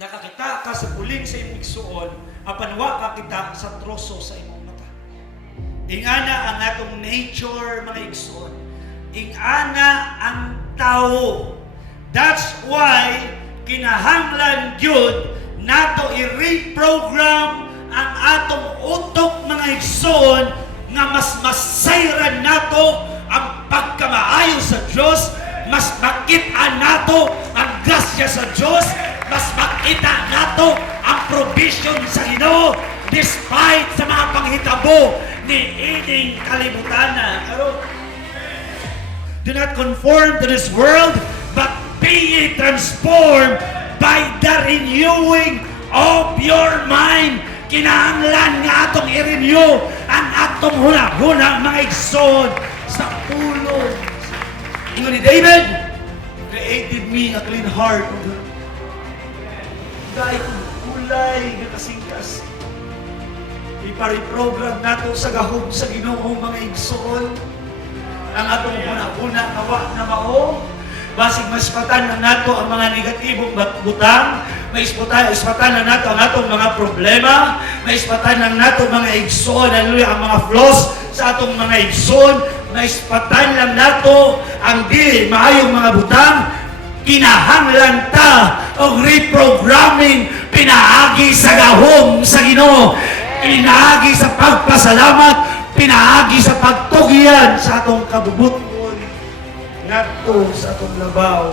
nakakita ka sa puling sa imong igsuon, apan wa ka kita sa troso sa imong mata. Ingana ang atong nature, mga igsuon. Ingana ang tao. That's why kinahanglan gyud nato i-reprogram ang atong utok, mga igsoon, nga mas masayran nato ang pagkamaayo sa Diyos, mas makita nato ang grasya sa Diyos, mas makita nato ang provision sa Ginoo despite sa mga panghitabo ni ining kalibutan na. Do not conform to this world, but be ye transformed by the renewing of your mind. Kinahanglan nga atong i-renew ang atong huna-huna, mga igsoon, sa pulo. Ingon ni David, created me a clean heart, O God. Dahil kong kulay nga kasingkas. Ipariprogram nato sa gahom sa Ginoo, mga igsoon. Ang atong huna-huna nawa na mao. Basig maispatan na nato ang mga negatibong butang, maispatan na nato ang atong mga problema, maispatan na nato mga igsoon, hallelujah, ang mga flaws sa atong mga igsoon, maispatan lang nato ang dili maayong mga butang. Kinahanglan ta og reprogramming, pinaagi sa gahom sa Ginoo, pinaagi sa pagpasalamat, pinaagi sa pagtugian sa atong kabubuton ngadto sa atong labaw.